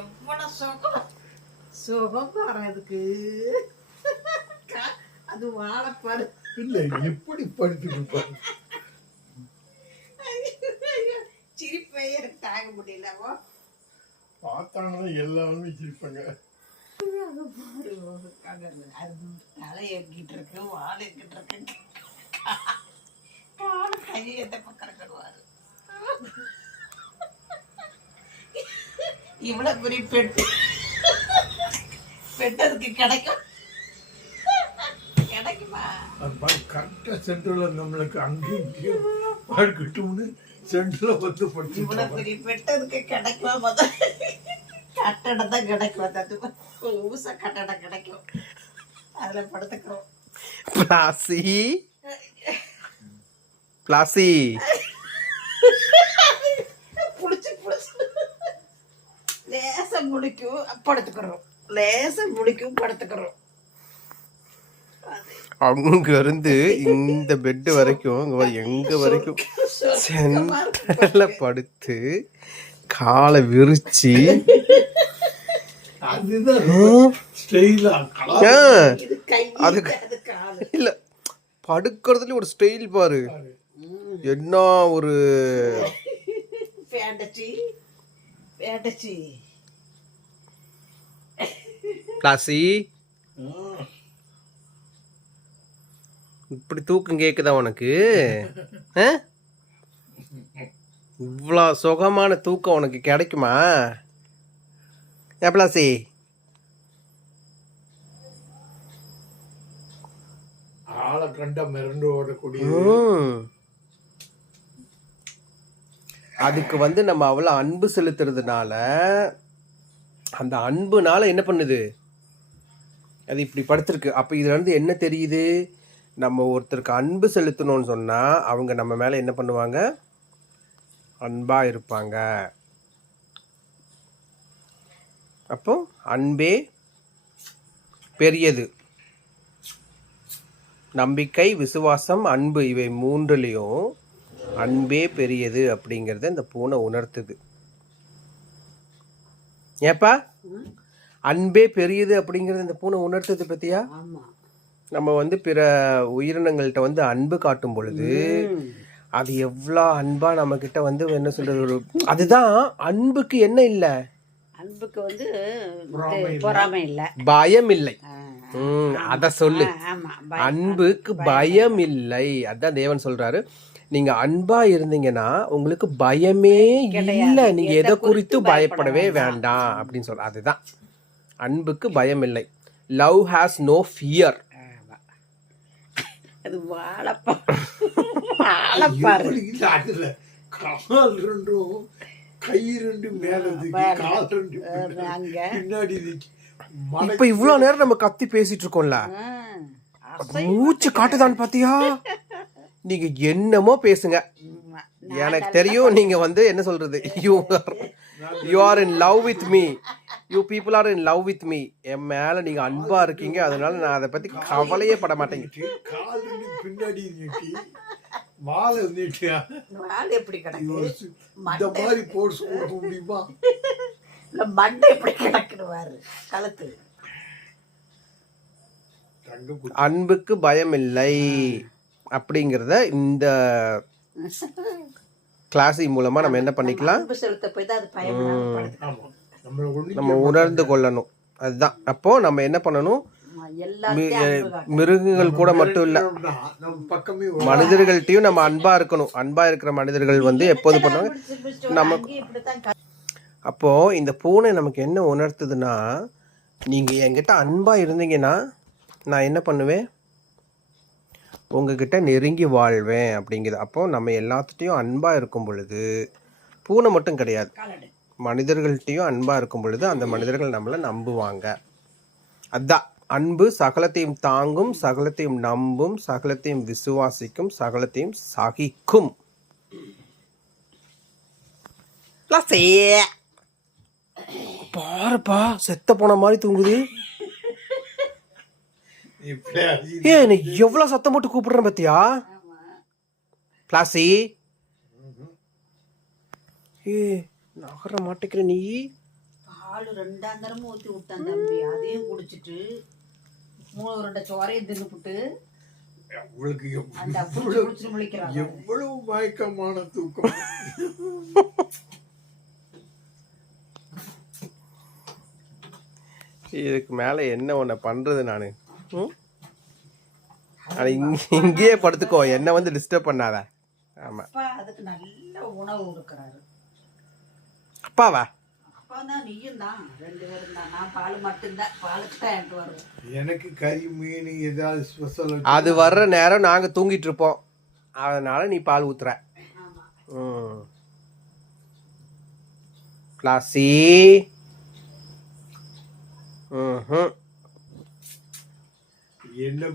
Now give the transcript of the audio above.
எவ்வளவு சுகம் சுகம் வர்றதுக்கு அது வாழைப்பாடு இல்ல எப்படி படுத்துட்டு சிரிப்பையே தாங்க முடியலவோ பார்த்தாங்கன்னா எல்லாருமே சிரிப்பாங்க. தலை எங்கிட்டு இருக்கு வாழை எங்கிட்டு இருக்கு கால கையை எந்த பக்கம் கடுவாரு இவ்வளவு பெரிய பெட்டதுக்கு கிடைக்கும் கிடைக்குமா? கரெக்டா சென்ட்ரல்ல நம்மளுக்கு அங்கேயும் இங்கேயும் பாடுக்கிட்டோம்னு சென்ட்ரல்ல வந்து படிச்சு இவ்வளவு பெரிய பெட்டதுக்கு கிடைக்குமா? முதல் கட்டடம் தான் கிடைக்கும். அது ஊச கட்டடம் கிடைக்கும். அதுல படுத்துக்கிறோம். பிளாசி பிளாசி புடிச்சு புடிச்சு லேசா முடிக்கும் படுத்துக்கிறோம். லேசா முடிக்கும் படுத்துக்கிறோம். அங்க இருந்து இந்த பெட் வரைக்கும் எங்க வரைக்கும் சென்டர்ல படுத்து காலை விரிச்சு இல்ல படுக்கிறதுல ஒரு ஸ்டைல் பாரு. என்ன ஒரு பிளாசி இப்படி தூக்கம் கேக்குதா உனக்கு? இவ்வளோ சுகமான தூக்கம் உனக்கு கிடைக்குமா? பிளாசி ஆளை கண்ட மிரண்டு ஓடக்கூடிய அதுக்கு நம்ம அவ்வளோ அன்பு செலுத்துறதுனால அந்த அன்புனால என்ன பண்ணுது, அது இப்படி படுத்திருக்கு. அப்போ இதுல இருந்து என்ன தெரியுது, நம்ம ஒருத்தருக்கு அன்பு செலுத்தணும்னு சொன்னா அவங்க நம்ம மேல என்ன பண்ணுவாங்க, அன்பா இருப்பாங்க. அப்போ அன்பே பெரியது. நம்பிக்கை, விசுவாசம், அன்பு, இவை மூன்றுலையும் அன்பே பெரியது அப்படிங்கிறத இந்த பூனை உணர்த்துது. ஏப்பா அன்பே பெரியது அப்படிங்கிறது இந்த பூனை உணர்த்துது பத்தியா? நம்ம பிற உயிரினங்கள்கிட்ட அன்பு காட்டும் பொழுது அது எவ்வளோ அன்பா நம்ம கிட்ட என்ன சொல்றது, அதுதான் அன்புக்கு என்ன இல்லை, அன்புக்கு பொறாமை இல்லை, பயம் இல்லை. அத சொல்லு, அன்புக்கு பயம் இல்லை. அதான் தேவன் சொல்றாரு, நீங்க அன்பா இருந்தீங்கன்னா உங்களுக்கு பயமே இல்லை, நீங்க எதை குறித்து பயப்படவே வேண்டாம் அப்படின்னு சொல்ற. அதுதான் அன்புக்கு பயம் இல்லை. Love has no fear. அது கால் ரெண்டும் கை ரெண்டு மேல கால் ரெண்டு பின்னாடி. இப்ப இவ்வளவு நேரம் நம்ம கத்தி பேசிட்டு இருக்கோம்ல, மூச்சு காட்டுதான்னு பாத்தியா? நீங்க என்னமோ பேசுங்க, எனக்கு தெரியும். நீங்க என்ன சொல்றது, you are in love with me, you people are in love with me. என் மேல நீங்க அன்பா இருக்கீங்க, அதனால நான் அதை பத்தி கவலையே பட மாட்டேங்க. பின்னாடி மாலை எப்படி கிடக்கு, இந்த மாதிரி போர்ஸ் கொடுக்க முடியுமா? மண்டை எப்படி கிடக்குவாரு கழுத்து. அன்புக்கு பயம் இல்லை அப்படிங்கிறத இந்த கிளாஸி மூலமா நம்ம என்ன பண்ணிக்கலாம், நம்ம உணர்ந்து கொள்ளணும். அதுதான். அப்போ நம்ம என்ன பண்ணணும், மிருகங்கள் கூட மட்டும் இல்ல, மனிதர்கள்ட்டையும் நம்ம அன்பா இருக்கணும். அன்பா இருக்கிற மனிதர்கள் எப்போது பண்ணுவாங்க நமக்கு. அப்போ இந்த பூனை நமக்கு என்ன உணர்த்துதுன்னா, நீங்க என்கிட்ட அன்பா இருந்தீங்கன்னா நான் என்ன பண்ணுவேன், உங்ககிட்ட நெருங்கி வாழ்வேன் அப்படிங்குது. அப்போ நம்ம எல்லாத்துட்டையும் அன்பா இருக்கும் பொழுது, பூனை மட்டும் கிடையாது, மனிதர்கள்ட்டையும் அன்பா இருக்கும் பொழுது அந்த மனிதர்கள் நம்மளை நம்புவாங்க. அதான் அன்பு சகலத்தையும் தாங்கும், சகலத்தையும் நம்பும், சகலத்தையும் விசுவாசிக்கும், சகலத்தையும் சகிக்கும். பாருப்பா, செத்த போன மாதிரி தூங்குது. நீ எவ்வளவு சத்தம் போட்டு கூப்பிடுறேன் பத்தியா பிளாசி? நகர மாட்டேங்கிற நீ. பால் 2ஆம் தரமும் ஊற்றி விட்டேன் தம்பி, அதையும் குடிச்சிட்டு 3 சோறையும் தின்னுப்புட்டு அவளுக்கு அந்த குடிச்சு முழிக்கிறாங்க. எவ்வளவு மயக்கமான தூக்கம். இதுக்கு மேலே என்ன ஒன்று பண்ணுறது நான்? ஆனால் இங்கேயே படுத்துக்கோ, என்னை வந்து டிஸ்டர்ப் பண்ணாத. ஆமாம். அப்பா அதுக்கு நல்ல உணவு கொடுக்குறாரு. அப்பாவா? அப்பா தான், நீயும் தான், 2 பேரும் தான். நான் பால் மட்டும்தான், பாலுக்கு தான் என்கிட்ட வருவேன். எனக்கு கறி மீன் ஏதாவது ஸ்பெஷல் அது வர்ற நேரம் நாங்கள் தூங்கிட்டு இருப்போம், அதனால நீ பால் ஊத்துற. ஆமாம். கிளாசி. என்ன